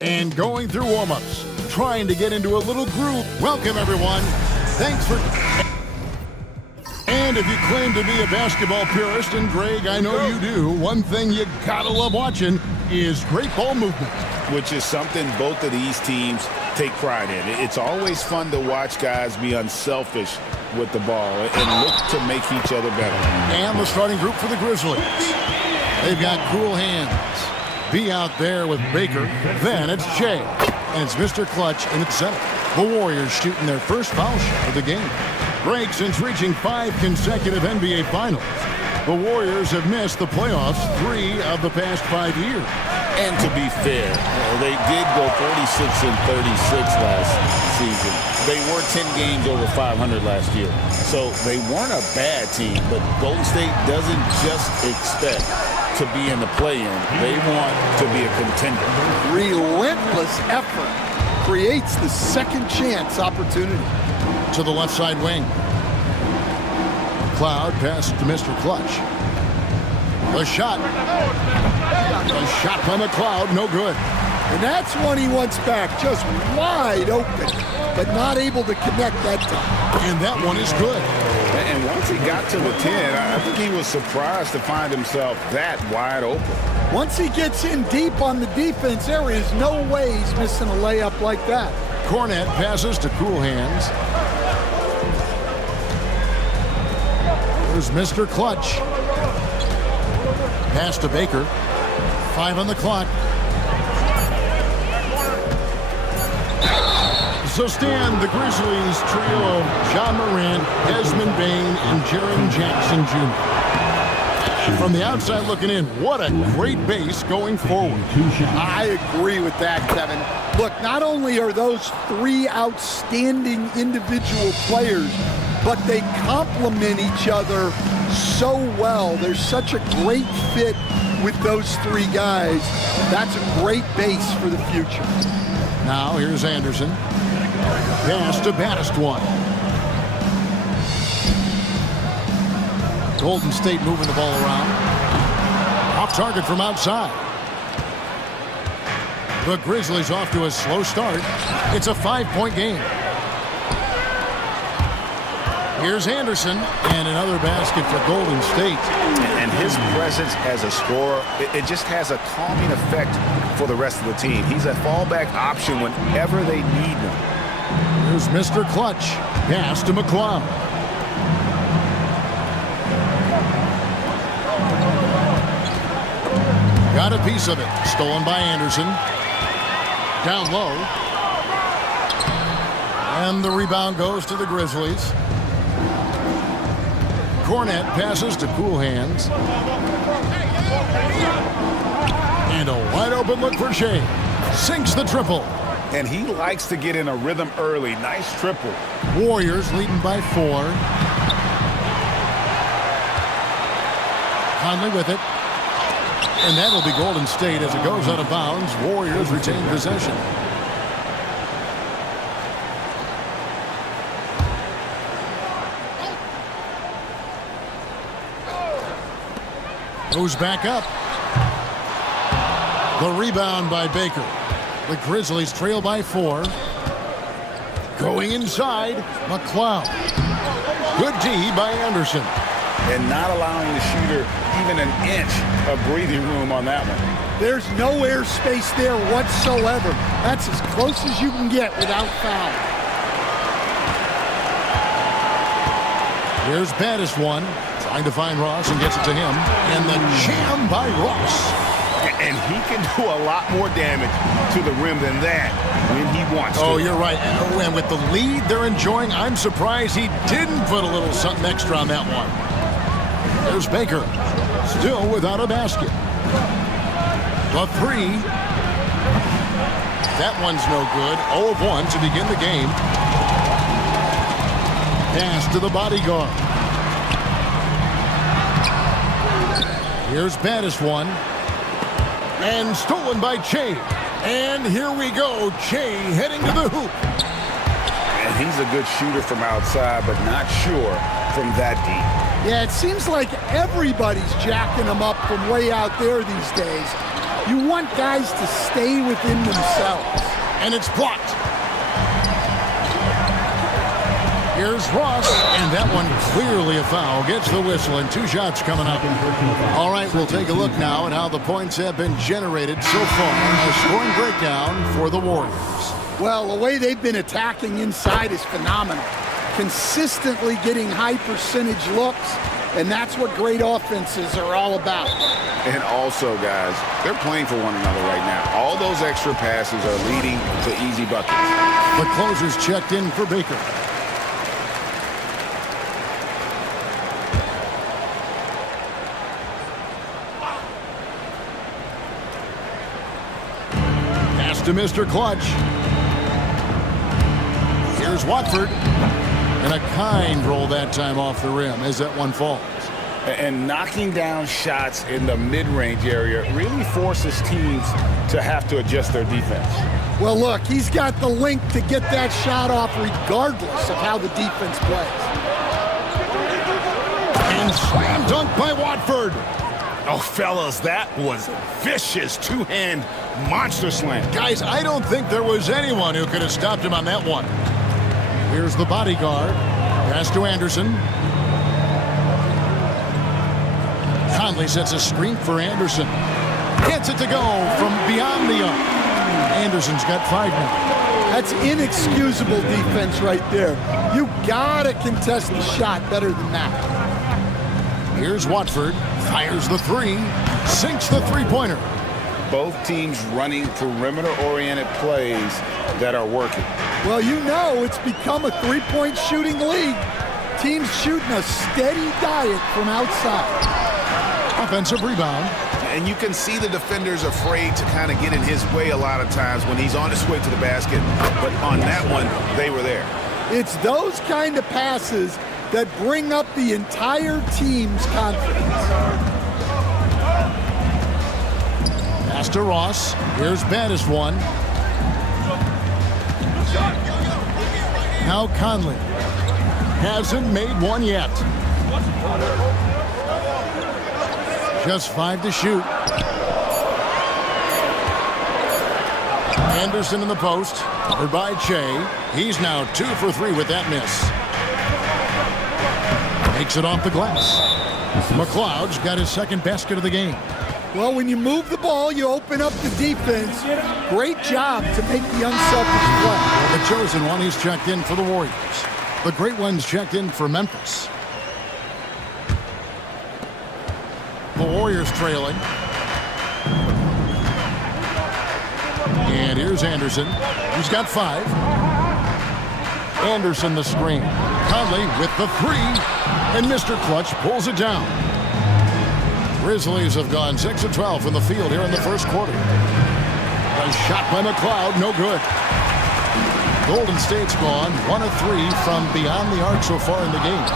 and going through warm-ups, trying to get into a little groove. Welcome, everyone. Thanks for... And if you claim to be a basketball purist, and Greg, I know you do, one thing you gotta love watching is great ball movement. Which is something both of these teams take pride in. It's always fun to watch guys be unselfish with the ball and look to make each other better. And the starting group for the Grizzlies. They've got cool hands. B out there with Baker. Then it's Jay. And it's Mr. Clutch in its center. The Warriors shooting their first foul shot of the game. Greg, since reaching 5 consecutive NBA Finals, the Warriors have missed the playoffs 3 of the past 5 years. And to be fair, they did go 46-36 last season. They were 10 games over 500 last year. So they weren't a bad team, but Golden State doesn't just expect to be in the play-in. They want to be a contender. Relentless effort creates the second chance opportunity. To the left side wing. Cloud pass to Mr. Clutch. The shot. A shot by McLeod, no good. And that's one he wants back, just wide open, but not able to connect that time. And that one is good. And once he got to the 10, I think he was surprised to find himself that wide open. Once he gets in deep on the defense, there is no way he's missing a layup like that. Cornette passes to Cool Hands. There's Mr. Clutch. Pass to Baker. 5 on the clock. So stand the Grizzlies trio of John Morant, Desmond Bane, and Jaren Jackson Jr. From the outside looking in, what a great base going forward. I agree with that, Kevin. Look, not only are those 3 outstanding individual players, but they complement each other so well. There's such a great fit with those 3 guys. That's a great base for the future. Now here's Anderson. Pass to Baddest one. Golden State moving the ball around. Off target from outside. The Grizzlies off to a slow start. It's a 5-point game. Here's Anderson, and another basket for Golden State. And his presence as a scorer, it just has a calming effect for the rest of the team. He's a fallback option whenever they need him. Here's Mr. Clutch. Pass to McLeod. Got a piece of it. Stolen by Anderson. Down low. And the rebound goes to the Grizzlies. Cornette passes to Cool Hands. And a wide open look for Shea. Sinks the triple. And he likes to get in a rhythm early. Nice triple. Warriors leading by 4. Conley with it. And that'll be Golden State as it goes out of bounds. Warriors retain possession. Goes back up. The rebound by Baker. The Grizzlies trail by 4. Going inside, McLeod. Good D by Anderson. And not allowing the shooter even an inch of breathing room on that one. There's no airspace there whatsoever. That's as close as you can get without foul. Here's Baddest one. Trying to find Ross and gets it to him. And the jam by Ross. And he can do a lot more damage to the rim than that when he wants to. Oh, you're right. And with the lead they're enjoying, I'm surprised he didn't put a little something extra on that one. There's Baker. Still without a basket. The 3. That one's no good. 0 of 1 to begin the game. Pass to the bodyguard. Here's Baddest one. And stolen by Che. And here we go. Che heading to the hoop. And he's a good shooter from outside, but not sure from that deep. Yeah, it seems like everybody's jacking him up from way out there these days. You want guys to stay within themselves. And it's blocked. Here's Ross, and that one clearly a foul. Gets the whistle, and 2 shots coming up. All right, we'll take a look now at how the points have been generated so far. A scoring breakdown for the Warriors. Well, the way they've been attacking inside is phenomenal. Consistently getting high percentage looks, and that's what great offenses are all about. And also, guys, they're playing for one another right now. All those extra passes are leading to easy buckets. The closer's checked in for Baker. Pass to Mr. Clutch. Here's Watford. And a kind roll that time off the rim as that one falls. And knocking down shots in the mid-range area really forces teams to have to adjust their defense. Well, look, he's got the length to get that shot off regardless of how the defense plays. And slam dunk by Watford. Oh, fellas, that was vicious two-hand monster slam. Guys, I don't think there was anyone who could have stopped him on that one. Here's the bodyguard. Pass to Anderson. Conley sets a screen for Anderson. Gets it to go from beyond the arc. Anderson's got 5 now. That's inexcusable defense right there. You gotta contest the shot better than that. Here's Watford. Fires the 3. Sinks the three-pointer. Both teams running perimeter-oriented plays that are working. Well, you know it's become a three-point shooting league. Teams shooting a steady diet from outside. Offensive rebound. And you can see the defenders afraid to kind of get in his way a lot of times when he's on his way to the basket. But on that one, they were there. It's those kind of passes that bring up the entire team's confidence. Pass to Ross. Here's baddest one. Now Conley. Hasn't made one yet. Just 5 to shoot. Anderson in the post. Covered by Che. He's now 2 for 3 with that miss. Takes it off the glass. McLeod's got his second basket of the game. Well, when you move the ball, you open up the defense. Great job to make the unselfish play. The chosen one, he's checked in for the Warriors. The great one's checked in for Memphis. The Warriors trailing. And here's Anderson. He's got 5. Anderson the screen. Conley with the 3. And Mr. Clutch pulls it down. Grizzlies have gone 6 of 12 from the field here in the first quarter. A shot by McLeod, no good. Golden State's gone 1 of 3 from beyond the arc so far in the game.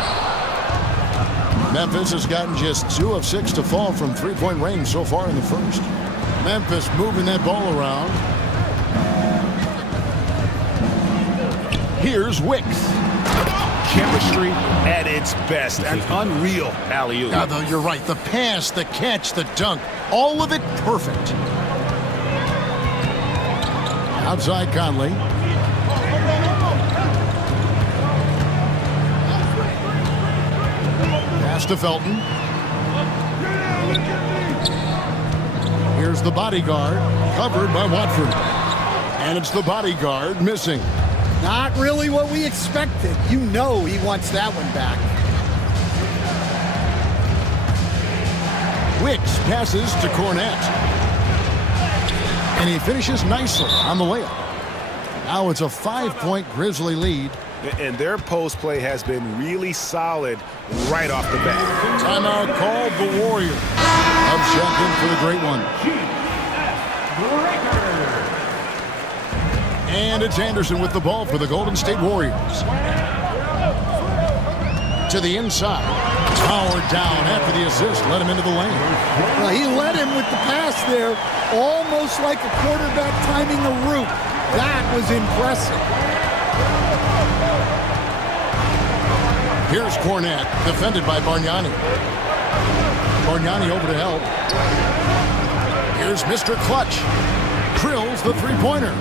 Memphis has gotten just 2 of 6 to fall from three-point range so far in the first. Memphis moving that ball around. Here's Wicks. Chemistry at its best. An unreal alley-oop. Yeah, though, you're right. The pass, the catch, the dunk, all of it perfect. Outside Conley. Pass to Felton. Here's the bodyguard, covered by Watford. And it's the bodyguard missing. Not really what we expected. You know he wants that one back. Wicks passes to Cornette. And he finishes nicely on the layup. Now it's a 5-point Grizzly lead. And their post play has been really solid right off the bat. Timeout called the Warriors. Up check in for the great one. And it's Anderson with the ball for the Golden State Warriors. To the inside. Powered down after the assist. Let him into the lane. Well, he led him with the pass there, almost like a quarterback timing a route. That was impressive. Here's Cornette, defended by Bargnani. Bargnani over to help. Here's Here's Mr. Clutch. Drills the three-pointer.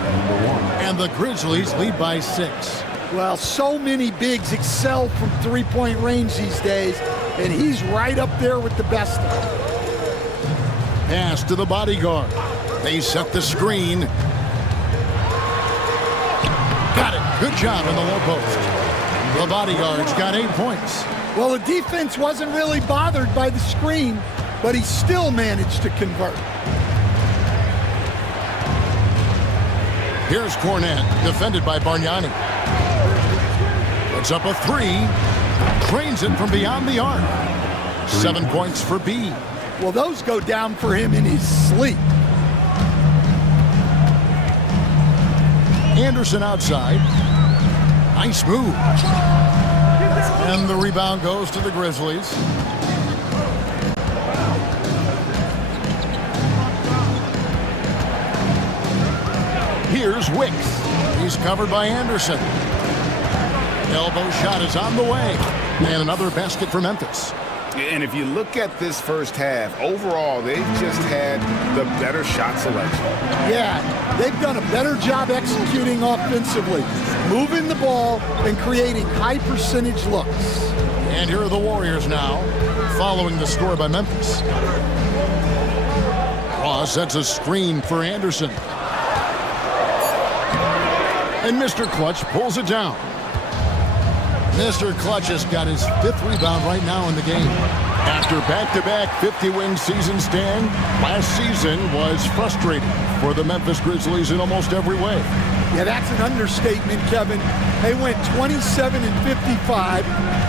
And the Grizzlies lead by 6. Well, so many bigs excel from three-point range these days, and he's right up there with the best of them. Pass to the bodyguard. They set the screen. Got it. Good job in the low post. The bodyguard's got 8 points. Well, the defense wasn't really bothered by the screen, but he still managed to convert. Here's Cornette, defended by Bargnani. Puts up a 3. Drains it from beyond the arc. 7 points for B. Well, those go down for him in his sleep. Anderson outside. Nice move. And the rebound goes to the Grizzlies. Here's Wicks. He's covered by Anderson. Elbow shot is on the way. And another basket for Memphis. And if you look at this first half, overall, they've just had the better shot selection. Yeah, they've done a better job executing offensively, moving the ball and creating high percentage looks. And here are the Warriors now, following the score by Memphis. Ross sets a screen for Anderson. And Mr. Clutch pulls it down. Mr. Clutch has got his 5th rebound right now in the game. After back-to-back 50-win seasons, Dan, last season was frustrating for the Memphis Grizzlies in almost every way. Yeah, that's an understatement, Kevin. They went 27-55.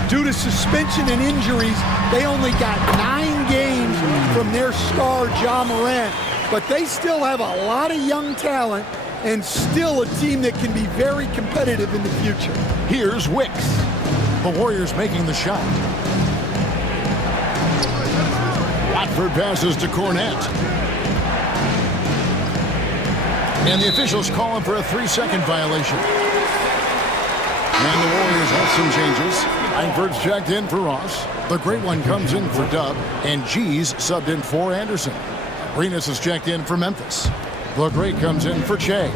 Due to suspension and injuries, they only got 9 games from their star, Ja Morant. But they still have a lot of young talent and still a team that can be very competitive in the future. Here's Wicks. The Warriors making the shot. Watford passes to Cornette. And the officials call him for a 3-second violation. And the Warriors have some changes. Langford's checked in for Ross. The Great One comes in for Dub. And G's subbed in for Anderson. Arenas is checked in for Memphis. The Great comes in for Che.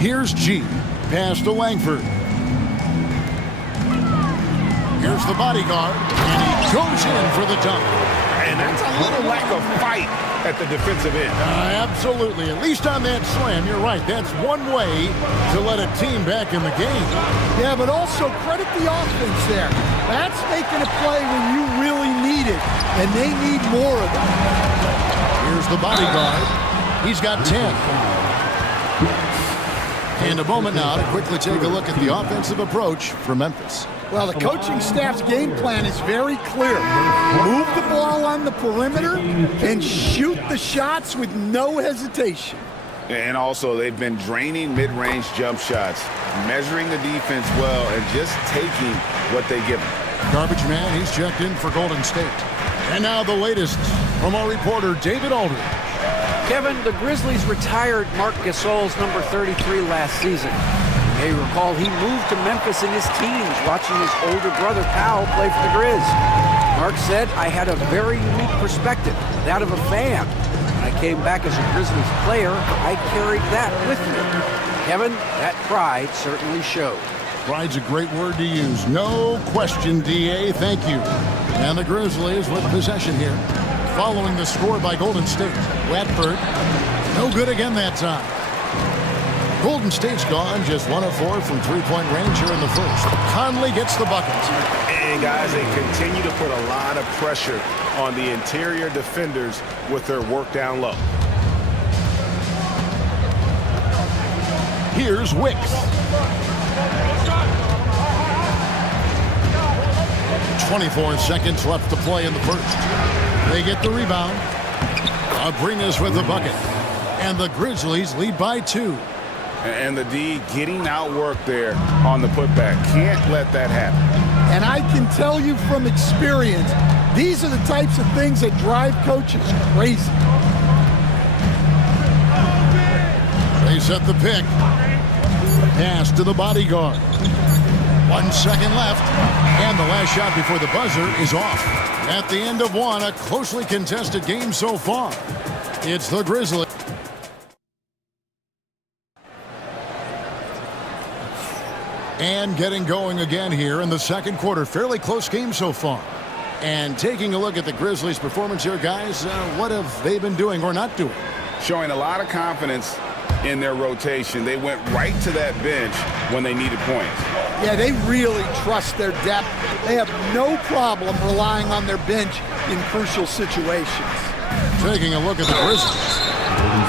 Here's G. Pass to Langford. Here's the bodyguard, and he goes in for the dunk. And that's a little lack of fight at the defensive end. Absolutely. At least on that slam, you're right. That's one way to let a team back in the game. Yeah, but also credit the offense there. That's making a play when you really need it, and they need more of it. Here's the bodyguard. He's got 10. And a moment now to quickly take a look at the offensive approach for Memphis. Well, the coaching staff's game plan is very clear. Move the ball on the perimeter and shoot the shots with no hesitation. And also, they've been draining mid-range jump shots, measuring the defense well, and just taking what they give them. Garbage man, he's checked in for Golden State. And now the latest from our reporter, David Aldridge. Kevin, the Grizzlies retired Marc Gasol's number 33 last season. You may recall he moved to Memphis in his teens, watching his older brother Powell play for the Grizz. Marc said, "I had a very unique perspective, that of a fan. When I came back as a Grizzlies player, I carried that with me." Kevin, that pride certainly showed. Pride's a great word to use. No question, DA. Thank you. And the Grizzlies with possession here. Following the score by Golden State. Watford, no good again that time. Golden State's gone just 1 of 4 from three-point range here in the first. Conley gets the bucket. And guys, they continue to put a lot of pressure on the interior defenders with their work down low. Here's Wicks. 24 seconds left to play in the first. They get the rebound. Abrinas with the bucket. And the Grizzlies lead by 2. And the D getting outworked there on the putback. Can't let that happen. And I can tell you from experience, these are the types of things that drive coaches crazy. They set the pick. Pass to the bodyguard. 1 second left. And the last shot before the buzzer is off. At the end of one, a closely contested game so far. It's the Grizzlies. And getting going again here in the second quarter. Fairly close game so far. And taking a look at the Grizzlies' performance here, guys, what have they been doing or not doing? Showing a lot of confidence in their rotation. They went right to that bench when they needed points. Yeah, they really trust their depth. They have no problem relying on their bench in crucial situations. Taking a look at the Grizzlies.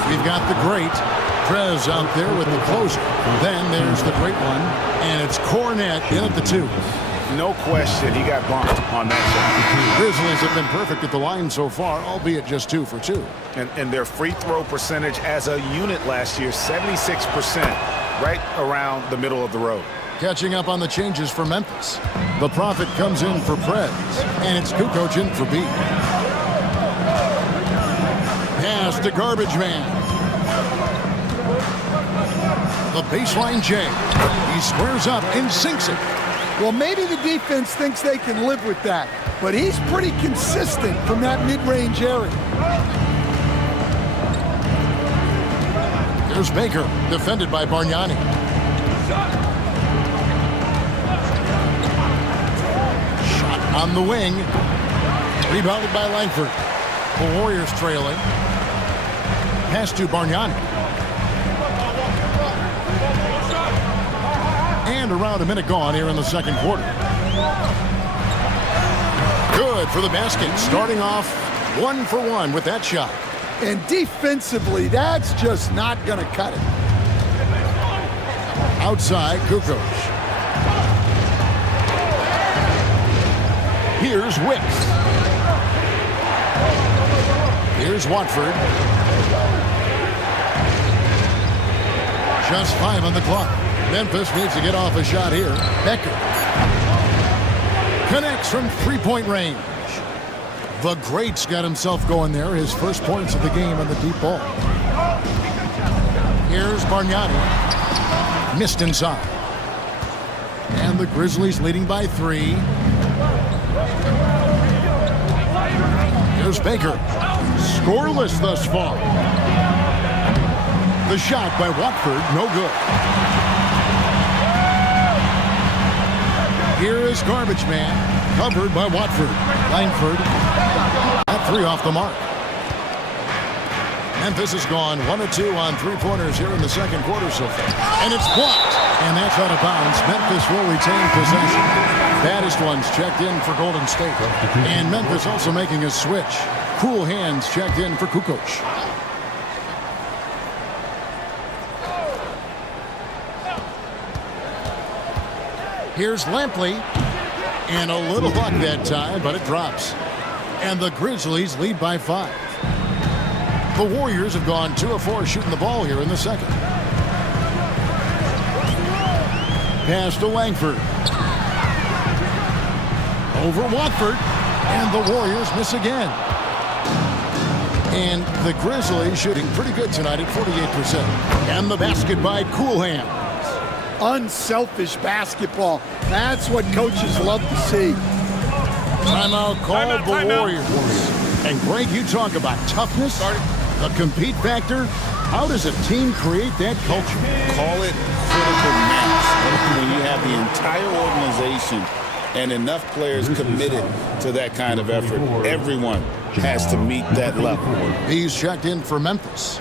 We've got the great Trez out there with the closer. Then there's the great one, and it's Cornette in at the 2. No question, he got bumped on that shot. Grizzlies have been perfect at the line so far, albeit just 2 for 2. And their free throw percentage as a unit last year, 76%, right around the middle of the road. Catching up on the changes for Memphis. The Prophet comes in for Prez, and it's Kukoc in for B. Pass to Garbage Man. The baseline J. He squares up and sinks it. Well, maybe the defense thinks they can live with that, but he's pretty consistent from that mid-range area. Here's Baker, defended by Bargnani. Shot on the wing. Rebounded by Langford. The Warriors trailing. Pass to Bargnani. And around a minute gone here in the second quarter. Good for the basket. Starting off 1 for 1 with that shot. And defensively, that's just not going to cut it. Outside, Kukoc. Here's Wicks. Here's Watford. Just 5 on the clock. Memphis needs to get off a shot here. Becker connects from three-point range. The Great's got himself going there. His first points of the game on the deep ball. Here's Bargnani. Missed inside. And the Grizzlies leading by 3. Here's Baker. Scoreless thus far. The shot by Watford, no good. Here is Garbage Man, covered by Watford. Langford, at 3 off the mark. Memphis has gone 1 of 2 on three-pointers here in the second quarter so far. And it's blocked. And that's out of bounds. Memphis will retain possession. Baddest ones checked in for Golden State. And Memphis also making a switch. Cool Hands checked in for Kukoc. Here's Lampley. And a little luck that time, but it drops. And the Grizzlies lead by 5. The Warriors have gone 2 of 4 shooting the ball here in the second. Pass to Langford. Over Watford. And the Warriors miss again. And the Grizzlies shooting pretty good tonight at 48%. And the basket by Cool Hands. Unselfish basketball. That's what coaches love to see. Timeout called the Warriors. And Greg, you talk about toughness, the compete factor. How does a team create that culture? Call it critical mass. When you have the entire organization and enough players committed to that kind of effort, everyone has to meet that level. He's checked in for Memphis.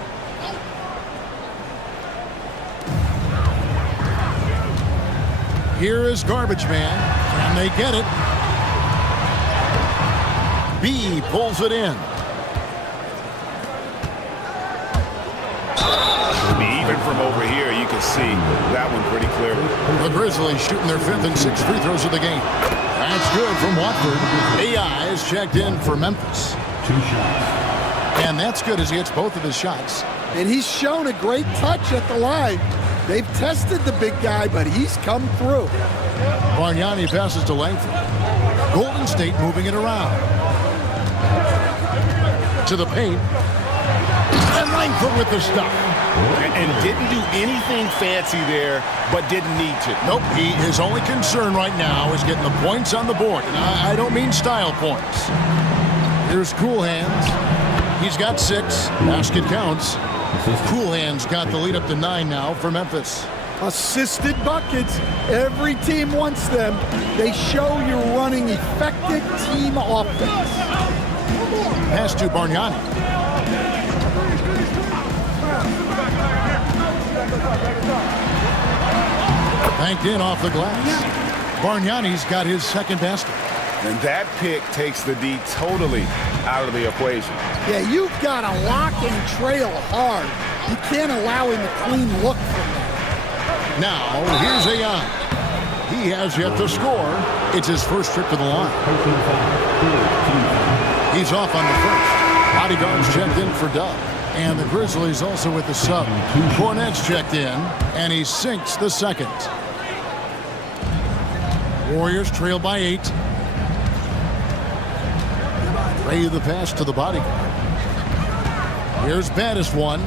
Here is Garbage Man, and they get it. B pulls it in. Even from over here, you can see that one pretty clearly. The Grizzlies shooting their 5th and 6th free throws of the game. That's good from Watford. AI is checked in for Memphis. 2 shots. And that's good as he hits both of his shots. And he's shown a great touch at the line. They've tested the big guy, but he's come through. Bargnani passes to Langford. Golden State moving it around. To the paint. And Langford with the stop. And didn't do anything fancy there, but didn't need to. Nope, his only concern right now is getting the points on the board. And I don't mean style points. Here's Cool Hands. He's got 6. Basket counts. Cool Hands got the lead up to 9 now for Memphis. Assisted buckets. Every team wants them. They show you're running effective team offense. Pass to Bargnani. Banked in off the glass. Bargnani's got his second basket. And that pick takes the D totally out of the equation. Yeah, you've got to lock and trail hard. You can't allow him a clean look from there. Now, here's Ayan. He has yet to score. It's his first trip to the line. He's off on the first. Bodyguards checked in for Dub. And the Grizzlies also with the sub. Cornette's checked in, and he sinks the second. Warriors trail by 8. Ray the pass to the bodyguard. Here's Baddest one.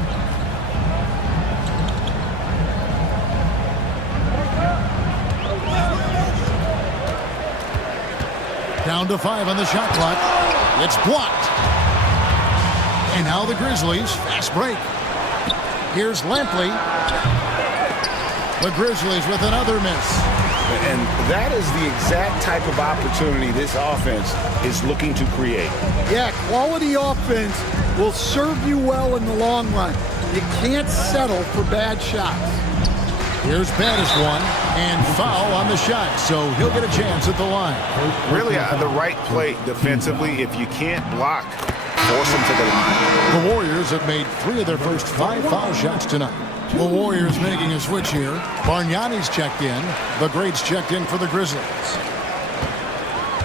Down to 5 on the shot clock. It's blocked. And now the Grizzlies, fast break. Here's Lampley. The Grizzlies with another miss. And that is the exact type of opportunity this offense is looking to create. Yeah, quality offense will serve you well in the long run. You can't settle for bad shots. Here's Baddest one, and foul on the shot, so he'll get a chance at the line. Really, the right play defensively. If you can't block, force them to the line. The Warriors have made 3 of their first 5 foul shots tonight. The Warriors making a switch here. Bargnani's checked in. The Greats checked in for the Grizzlies.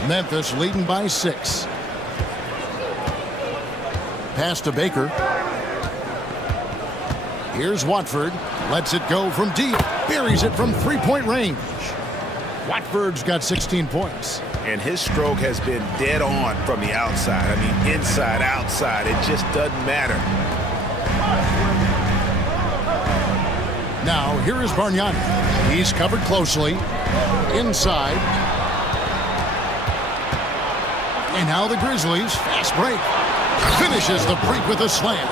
Memphis leading by 6. Pass to Baker. Here's Watford. Lets it go from deep. Buries it from 3-point range. Watford's got 16 points. And his stroke has been dead on from the outside. I mean, inside, outside. It just doesn't matter. Now, here is Bargnani. He's covered closely. Inside. And now the Grizzlies, fast break. Finishes the break with a slam.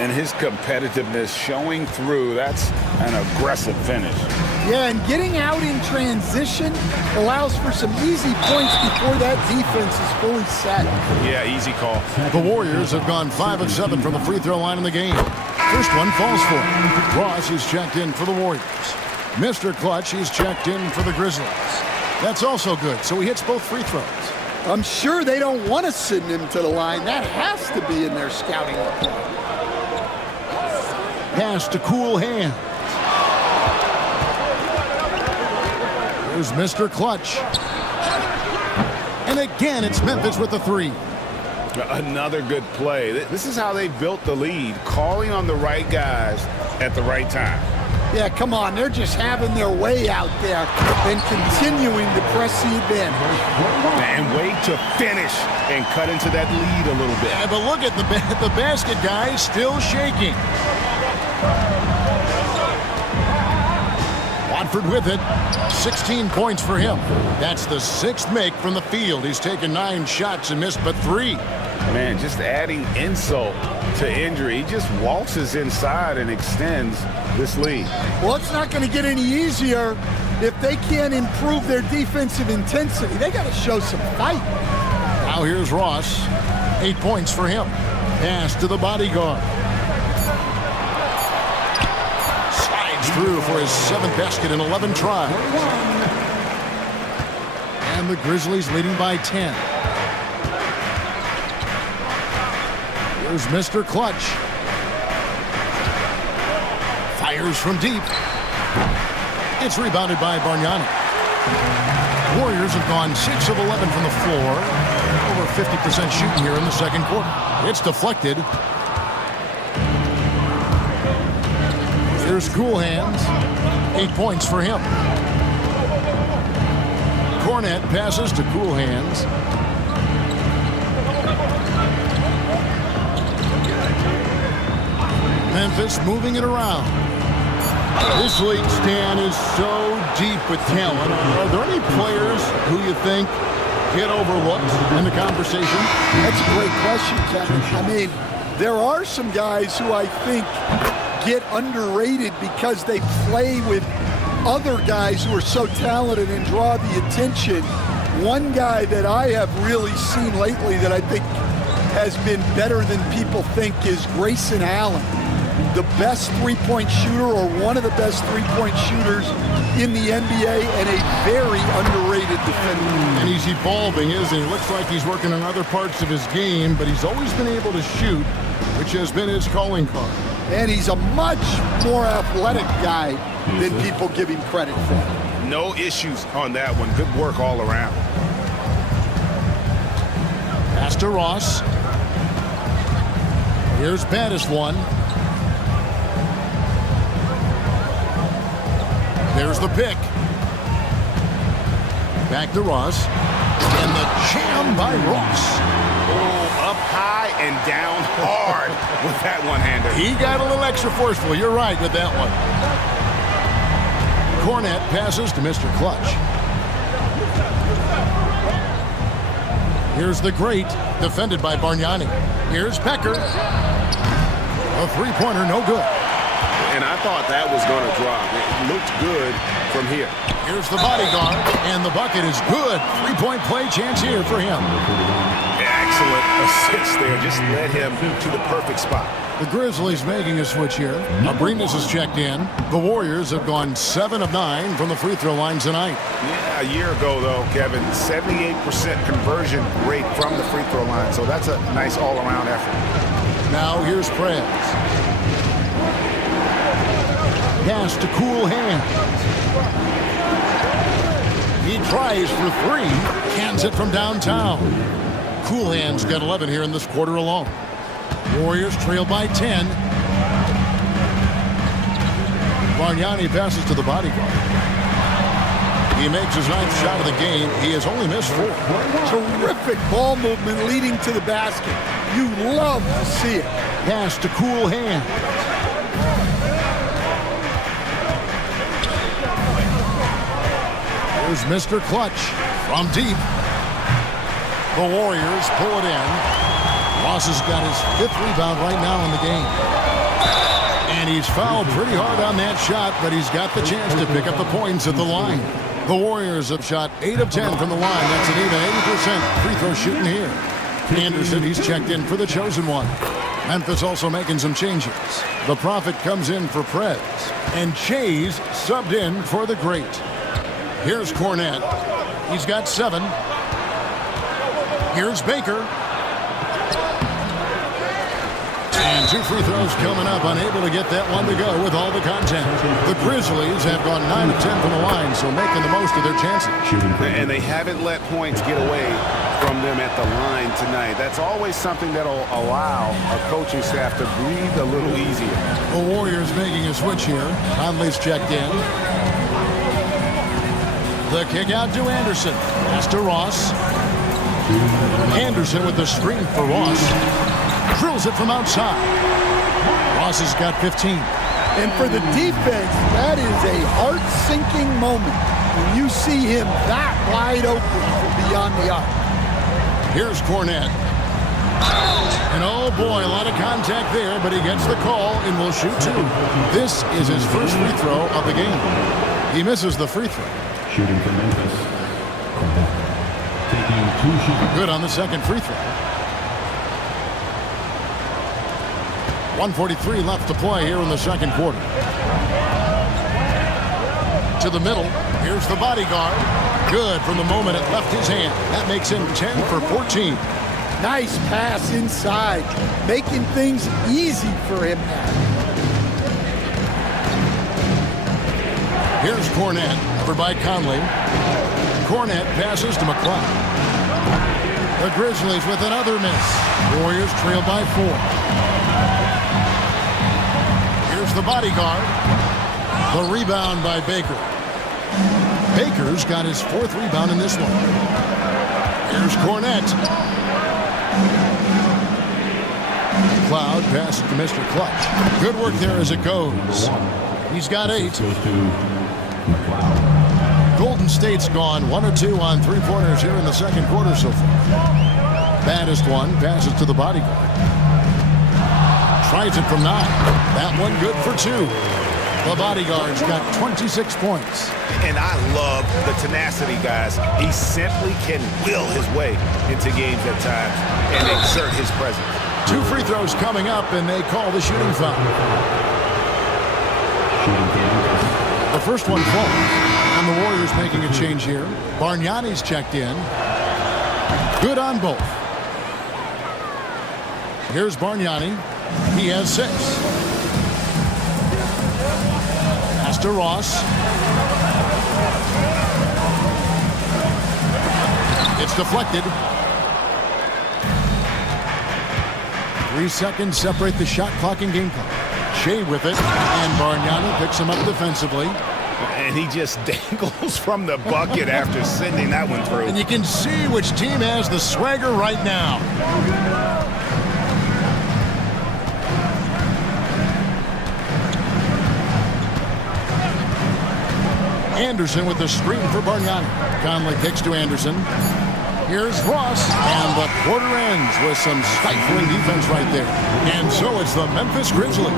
And his competitiveness showing through. That's an aggressive finish. Yeah, and getting out in transition allows for some easy points before that defense is fully set. Yeah, easy call. The Warriors have gone 5 of 7 from the free throw line in the game. First one falls for him. Ross is checked in for the Warriors. Mr. Clutch, he's checked in for the Grizzlies. That's also good, so he hits both free throws. I'm sure they don't want to send him to the line. That has to be in their scouting report. Pass to Cool Hands. Here's Mr. Clutch. And again, it's Memphis with the 3. Another good play. This is how they built the lead, calling on the right guys at the right time. Yeah, come on. They're just having their way out there and continuing to press the advantage. And wait to finish and cut into that lead a little bit. Yeah, but look at the basket guy still shaking. Watford with it. 16 points for him. That's the 6th make from the field. He's taken 9 shots and missed but 3. Man, just adding insult to injury. He just waltzes inside and extends this lead. Well, it's not going to get any easier if they can't improve their defensive intensity. They got to show some fight. Now here's Ross. 8 points for him. Pass to the bodyguard. Slides through for his 7th basket in 11 tries. And the Grizzlies leading by 10. Here's Mr. Clutch. Fires from deep. It's rebounded by Bargnani. Warriors have gone 6 of 11 from the floor. Over 50% shooting here in the second quarter. It's deflected. Here's Cool Hands. 8 points for him. Cornette passes to Cool Hands. Memphis moving it around. This league, Stan, is so deep with talent. Are there any players who you think get overlooked in the conversation? That's a great question, Kevin. I mean, there are some guys who I think get underrated because they play with other guys who are so talented and draw the attention. One guy that I have really seen lately that I think has been better than people think is Grayson Allen, the best three-point shooter or one of the best three-point shooters in the NBA and a very underrated defender. And he's evolving, isn't he? Looks like he's working on other parts of his game, but he's always been able to shoot, which has been his calling card. And he's a much more athletic guy than people give him credit for. No issues on that one. Good work all around. Pass to Ross. Here's Battis one. There's the pick. Back to Ross. And the jam by Ross. Oh, up high and down hard with that one-hander. He got a little extra forceful. You're right with that one. Cornette passes to Mr. Clutch. Here's the great, defended by Bargnani. Here's Becker. A three-pointer, no good. And I thought that was going to drop. It looked good from here. Here's the bodyguard, and the bucket is good. Three-point play chance here for him. Excellent assist there. Just led him to the perfect spot. The Grizzlies making a switch here. Abrinas has checked in. The Warriors have gone 7 of 9 from the free throw line tonight. Yeah, a year ago, though, Kevin, 78% conversion rate from the free throw line. So that's a nice all-around effort. Now here's Prez. Pass to Cool Hands. He tries for three. Cans it from downtown. Cool Hands got 11 here in this quarter alone. Warriors trail by 10. Bargnani passes to the bodyguard. He makes his 9th shot of the game. He has only missed 4. Terrific ball movement leading to the basket. You love to see it. Pass to Cool Hands. Here's Mr. Clutch from deep. The Warriors pull it in. Ross has got his 5th rebound right now in the game. And he's fouled pretty hard on that shot, but he's got the chance to pick up the points at the line. The Warriors have shot 8 of 10 from the line. That's an even 80% free throw shooting here. Anderson, he's checked in for the chosen one. Memphis also making some changes. The Prophet comes in for Prez. And Chase subbed in for the great. Here's Cornette. He's got 7. Here's Baker. And 2 free throws coming up. Unable to get that one to go with all the contact. The Grizzlies have gone 9 of 10 from the line, so making the most of their chances. And they haven't let points get away from them at the line tonight. That's always something that'll allow a coaching staff to breathe a little easier. The Warriors making a switch here. Conley's checked in. The kick out to Anderson. Pass to Ross. Anderson with the screen for Ross. Drills it from outside. Ross has got 15. And for the defense, that is a heart-sinking moment when you see him that wide open from beyond the arc. Here's Cornette. And oh boy, a lot of contact there, but he gets the call and will shoot 2. This is his first free throw of the game. He misses the free throw. Shooting for Memphis. Taking 2 shots. Good on the second free throw. 1:43 left to play here in the second quarter. To the middle. Here's the bodyguard. Good from the moment it left his hand. That makes him 10 for 14. Nice pass inside, making things easy for him now. Here's Cornette, covered by Conley. Cornette passes to McCloud. The Grizzlies with another miss. Warriors trail by 4. Here's the bodyguard. The rebound by Baker. Baker's got his 4th rebound in this one. Here's Cornette. McLeod passes to Mr. Clutch. Good work there as it goes. He's got 8. Goes to McLeod. Golden State's gone 1 or 2 on three-pointers here in the second quarter so far. Baddest one passes to the bodyguard. Tries it from 9. That one good for 2. The bodyguard's got 26 points. And I love the tenacity, guys. He simply can will his way into games at times and exert his presence. 2 free throws coming up, and they call the shooting foul. The first one falls, and the Warriors making a change here. Bargnani's checked in. Good on both. Here's Bargnani. He has 6. Pass to Ross. It's deflected. 3 seconds separate the shot clock and game clock. Shea with it, and Bargnani picks him up defensively. And he just dangles from the bucket after sending that one through. And you can see which team has the swagger right now. Anderson with the screen for Bargnani. Conley kicks to Anderson. Here's Ross, and the quarter ends with some stifling defense right there. And so it's the Memphis Grizzlies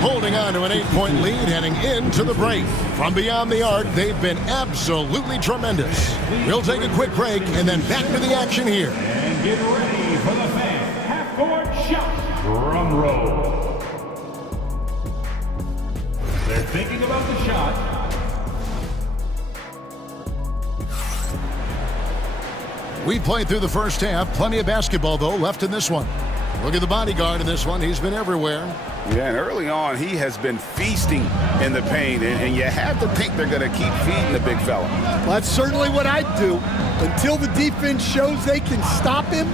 holding on to an 8-point lead heading into the break. From beyond the arc, they've been absolutely tremendous. We'll take a quick break and then back to the action here. And get ready for the fan half-court shot. Drum roll. They're thinking about the shot. We played through the first half. Plenty of basketball, though, left in this one. Look at the bodyguard in this one. He's been everywhere. Yeah, and early on, he has been feasting in the paint, and you have to think they're going to keep feeding the big fella. Well, that's certainly what I'd do. Until the defense shows they can stop him,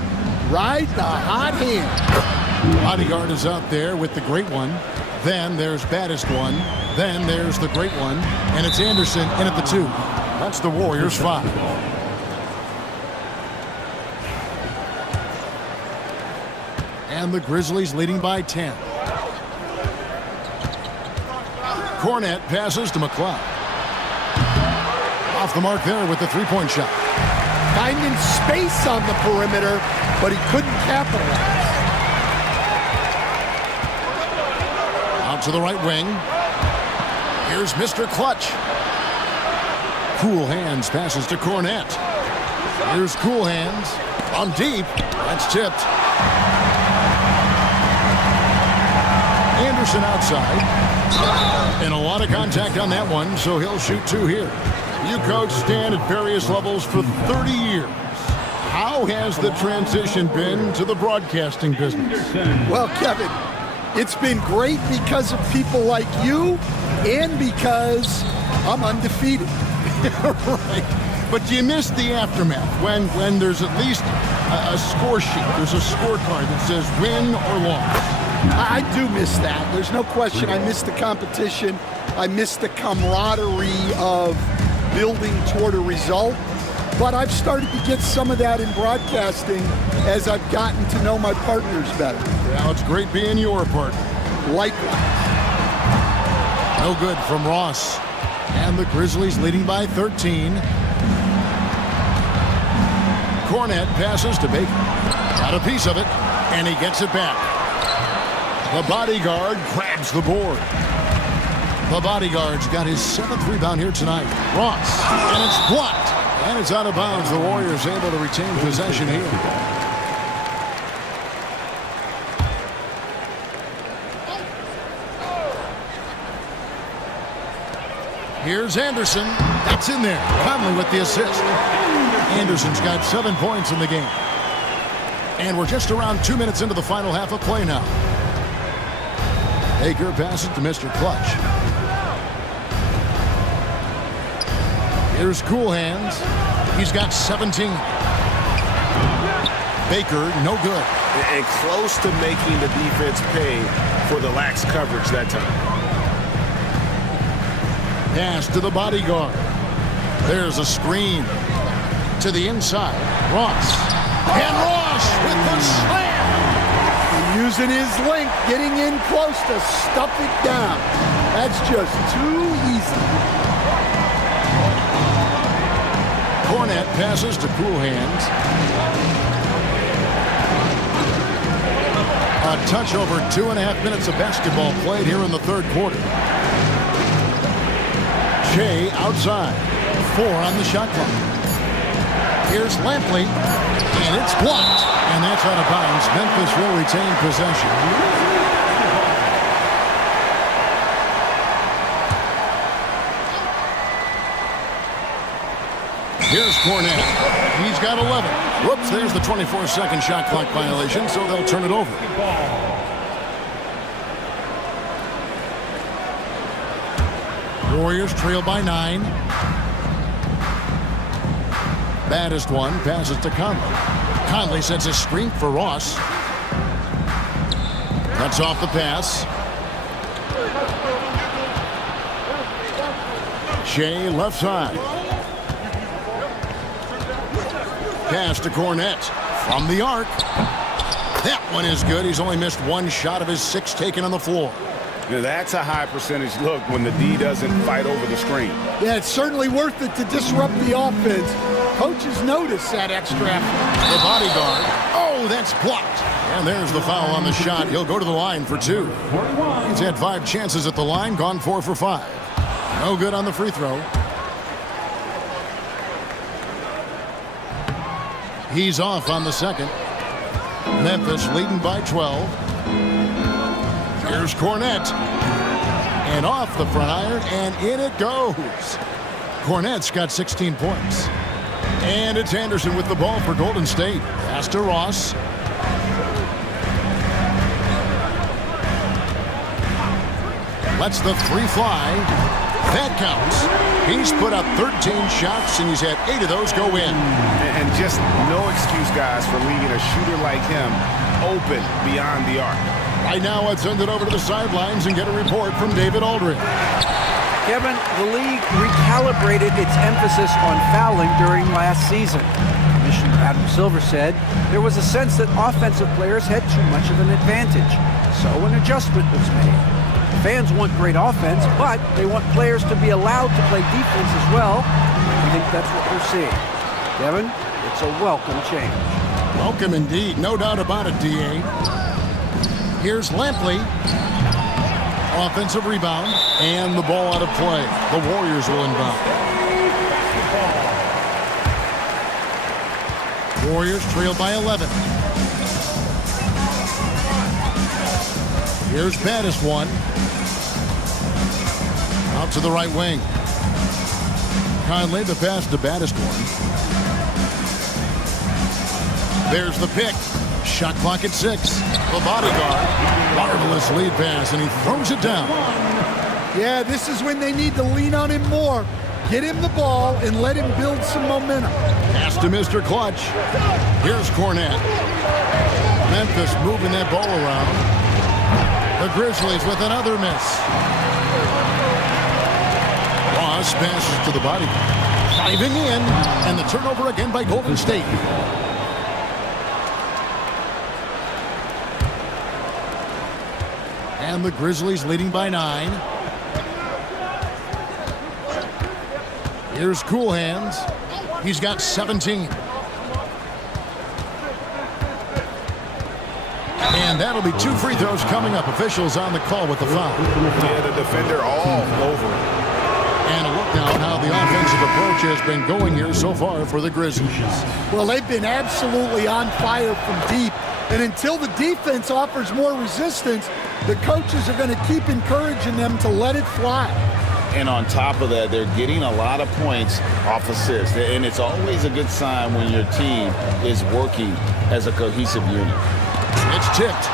ride the hot hand. Bodyguard is out there with the great one. Then there's baddest one. Then there's the great one. And it's Anderson in at the 2. That's the Warriors' 5. And the Grizzlies leading by 10. Cornette passes to McLeod. Off the mark there with the three-point shot. Finding space on the perimeter, but he couldn't capitalize. Out to the right wing. Here's Mr. Clutch. Cool Hands passes to Cornette. Here's Cool Hands. On deep. That's tipped. Anderson outside. And a lot of contact on that one, so he'll shoot 2 here. You coached Stan at various levels for 30 years. How has the transition been to the broadcasting business? Well, Kevin, it's been great because of people like you and because I'm undefeated. Right. But you miss the aftermath when there's at least a score sheet. There's a scorecard that says win or loss. I do miss that. There's no question. I miss the competition. I miss the camaraderie of building toward a result. But I've started to get some of that in broadcasting as I've gotten to know my partners better. Well, it's great being your partner. Likewise. No good from Ross. And the Grizzlies leading by 13. Cornette passes to Baker. Got a piece of it, and he gets it back. The bodyguard grabs the board. The bodyguard's got his 7th rebound here tonight. Ross, and it's blocked. And it's out of bounds. The Warriors able to retain possession here. Here's Anderson. That's in there. Conley with the assist. Anderson's got 7 points in the game. And we're just around 2 minutes into the final half of play now. Baker passes to Mr. Clutch. Here's Cool Hands. He's got 17. Baker, no good. And close to making the defense pay for the lax coverage that time. Pass to the bodyguard. There's a screen. To the inside. Ross. And Ross with the slam. He Using his length, getting in close to stuff it down. That's just too easy. Cornette passes to Cool Hands. A touch over 2.5 minutes of basketball played here in the third quarter. Shea outside. 4 on the shot clock. Here's Lampley, and it's blocked. And that's out of bounds. Memphis will retain possession. Here's Cornette. He's got 11. Whoops, there's the 24-second shot clock violation, so they'll turn it over. Warriors trail by 9. Baddest one passes to Conley. Conley sets a screen for Ross. Cuts off the pass. Shea left side. Pass to Cornette from the arc. That one is good. He's only missed 1 shot of his 6 taken on the floor. Now, that's a high percentage look when the D doesn't fight over the screen. Yeah, it's certainly worth it to disrupt the offense. Coaches notice that extra effort. The bodyguard. Oh, that's blocked. And there's the foul on the shot. He'll go to the line for 2. He's had 5 chances at the line, gone 4 for 5. No good on the free throw. He's off on the second. Memphis leading by 12. Here's Cornette. And off the front iron, and in it goes. Cornette's got 16 points. And it's Anderson with the ball for Golden State. Pass to Ross. Lets the 3 fly. That counts. He's put up 13 shots, and he's had 8 of those go in. And just no excuse, guys, for leaving a shooter like him open beyond the arc. Right now, let's send it over to the sidelines and get a report from David Aldridge. Kevin, the league recalibrated its emphasis on fouling during last season. Commissioner Adam Silver said there was a sense that offensive players had too much of an advantage, so an adjustment was made. Fans want great offense, but they want players to be allowed to play defense as well. I think that's what we're seeing. Kevin, it's a welcome change. Welcome indeed, no doubt about it, D.A. Here's Lampley. Offensive rebound, and the ball out of play. The Warriors will inbound. Warriors trail by 11. Here's baddest one. Out to the right wing. Conley the pass to baddest one. There's the pick. Shot clock at 6. The bodyguard. Marvelous lead pass, and he throws it down. Yeah, this is when they need to lean on him more. Get him the ball and let him build some momentum. Pass to Mr. Clutch. Here's Cornette. Memphis moving that ball around. The Grizzlies with another miss. Ross passes to the body. Diving in, and the turnover again by Golden State. And the Grizzlies leading by 9. Here's Cool Hands. He's got 17. And that'll be 2 free throws coming up. Officials on the call with the foul. Yeah, the defender all over it. And a look now at how the offensive approach has been going here so far for the Grizzlies. Well, they've been absolutely on fire from deep. And until the defense offers more resistance, the coaches are going to keep encouraging them to let it fly. And on top of that, they're getting a lot of points off assists. And it's always a good sign when your team is working as a cohesive unit. It's tipped.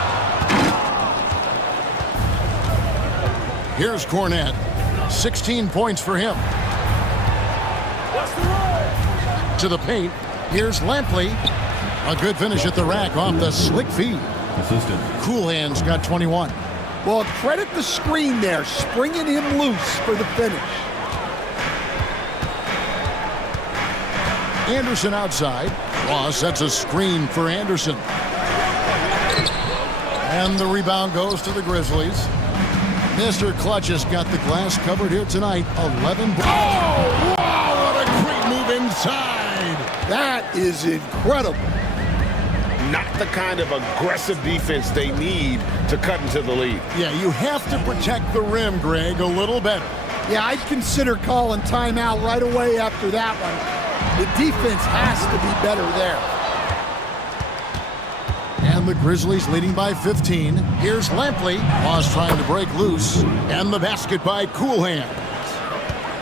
Here's Cornette. 16 points for him. To the paint. Here's Lampley. A good finish at the rack off the slick feed. Cool Hands got 21. Well, credit the screen there, springing him loose for the finish. Anderson outside. Ross sets a screen for Anderson. And the rebound goes to the Grizzlies. Mr. Clutch has got the glass covered here tonight. 11. Oh, wow, what a great move inside. That is incredible. Not the kind of aggressive defense they need to cut into the lead. Yeah, you have to protect the rim, Greg, a little better. Yeah, I'd consider calling timeout right away after that one. The defense has to be better there. And the Grizzlies leading by 15. Here's Lampley. Laws trying to break loose. And the basket by Cool Hands.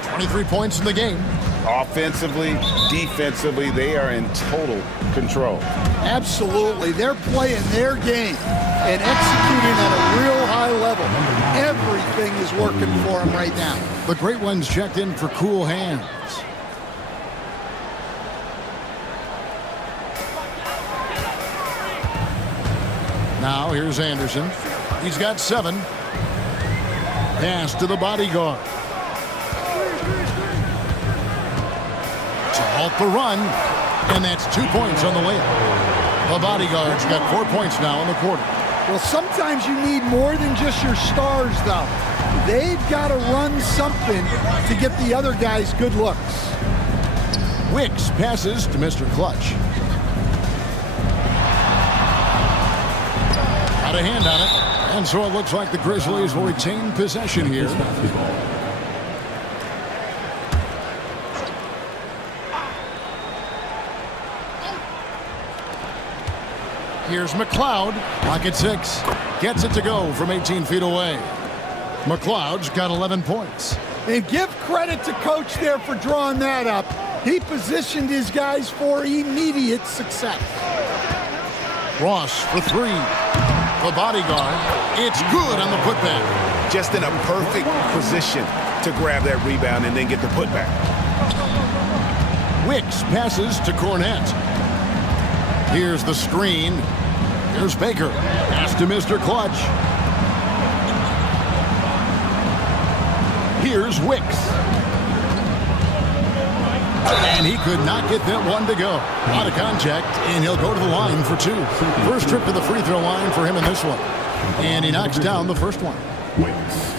23 points in the game. Offensively, defensively, they are in total control. Absolutely. They're playing their game and executing at a real high level. Everything is working for them right now. The great ones checked in for Cool Hands. Now here's Anderson. He's got 7. Pass to the bodyguard. To halt the run. And that's 2 points on the layup. The bodyguard's got 4 points now in the quarter. Well, sometimes you need more than just your stars, though. They've got to run something to get the other guys good looks. Wicks passes to Mr. Clutch. Got a hand on it. And so it looks like the Grizzlies will retain possession here. Here's McLeod. Pocket 6. Gets it to go from 18 feet away. McLeod's got 11 points. And give credit to Coach there for drawing that up. He positioned his guys for immediate success. Ross for 3. The bodyguard. It's good on the putback. Just in a perfect position to grab that rebound and then get the putback. Wicks passes to Cornette. Here's the screen. Here's Baker. Pass to Mr. Clutch. Here's Wicks. And he could not get that one to go. Out of contact, and he'll go to the line for 2. First trip to the free throw line for him in this one. And he knocks down the first one. Wicks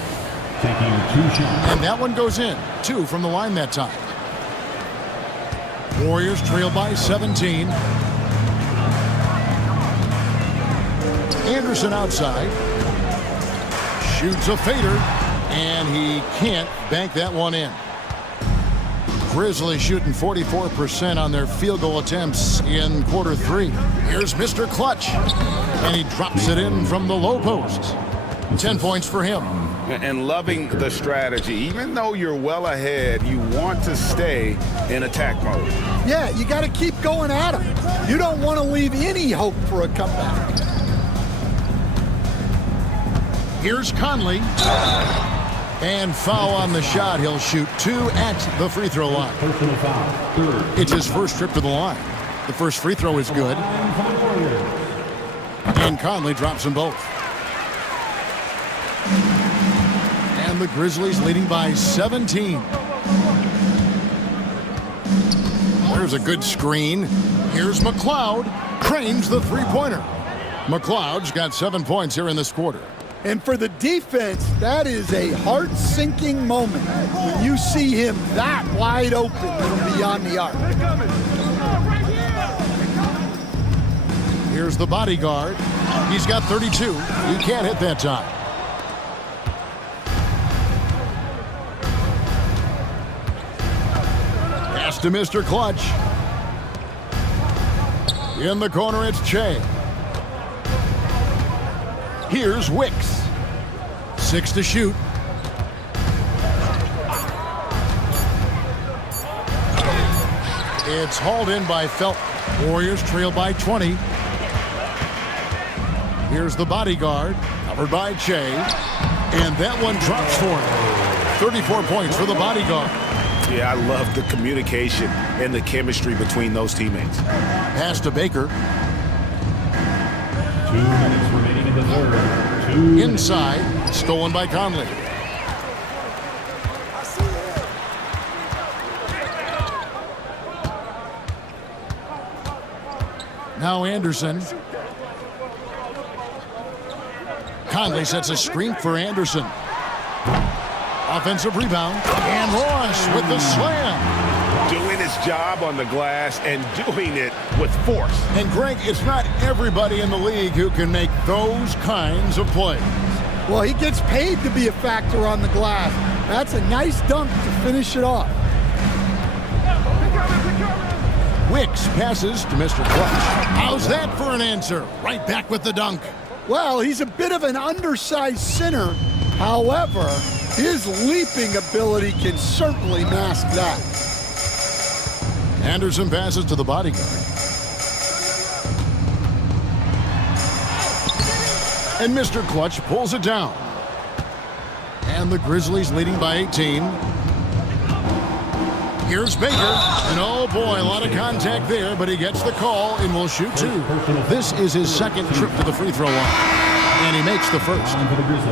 taking 2 shots. And that one goes in. 2 from the line that time. Warriors trail by 17. Anderson outside. Shoots a fader. And he can't bank that one in. Grizzlies shooting 44% on their field goal attempts in quarter 3. Here's Mr. Clutch. And he drops it in from the low post. 10 points for him. And loving the strategy. Even though you're well ahead, you want to stay in attack mode. Yeah, you got to keep going at him. You don't want to leave any hope for a comeback. Here's Conley. And foul on the shot. He'll shoot 2 at the free throw line. Personal foul. It's his first trip to the line. The first free throw is good. And Conley drops them both. And the Grizzlies leading by 17. There's a good screen. Here's McLeod. Cranes the three-pointer. McLeod's got 7 points here in this quarter. And for the defense, that is a heart-sinking moment when you see him that wide open from beyond the arc. Here's the bodyguard. He's got 32. He can't hit that time. Pass to Mr. Clutch. In the corner, it's Che. Here's Wicks. 6 to shoot. It's hauled in by Felton. Warriors trail by 20. Here's the bodyguard, covered by Che. And that one drops for him. 34 points for the bodyguard. Yeah, I love the communication and the chemistry between those teammates. Pass to Baker. 2 minutes remaining in the third. 2 minutes. Inside, stolen by Conley. Now Anderson. Conley sets a screen for Anderson. Offensive rebound. And Ross with the slam. Doing his job on the glass and doing it with force. And Greg, it's not everybody in the league who can make those kinds of plays. Well, he gets paid to be a factor on the glass. That's a nice dunk to finish it off. Wicks passes to Mr. Clutch. How's that for an answer? Right back with the dunk. Well, he's a bit of an undersized center. However, his leaping ability can certainly mask that. Anderson passes to the bodyguard. And Mr. Clutch pulls it down. And the Grizzlies leading by 18. Here's Baker. And oh boy, a lot of contact there, but he gets the call and will shoot two. This is his second trip to the free throw line. And he makes the first.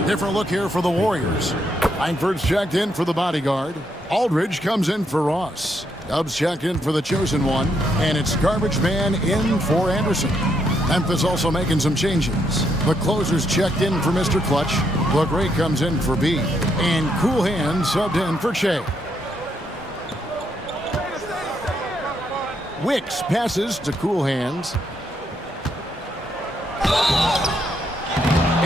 Different look here for the Warriors. Langford's checked in for the bodyguard. Aldridge comes in for Ross. Dubs checked in for the chosen one. And it's garbage man in for Anderson. Memphis also making some changes. The closer's checked in for Mr. Clutch. LeGray comes in for B. And Cool Hands subbed in for Che. Wicks passes to Cool Hands.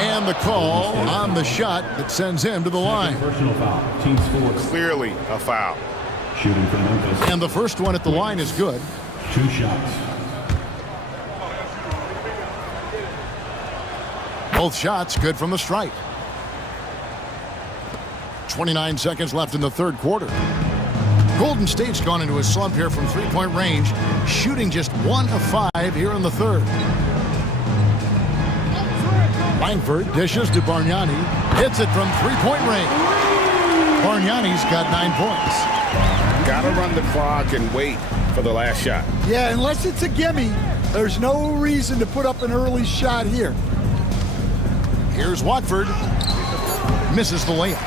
And the call on the shot that sends him to the line. Personal foul. Team scores. Clearly a foul. Shooting for Memphis. And the first one at the line is good. 2 shots. Both shots good from the stripe. 29 seconds left in the third quarter. Golden State's gone into a slump here from three-point range, shooting just 1 of 5 here in the third. Langford dishes to Bargnani, hits it from three-point range. Bargnani's got 9 points. Got to run the clock and wait for the last shot. Yeah, unless it's a gimme, there's no reason to put up an early shot here. Here's Watford. Misses the layup.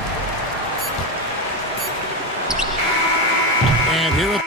And here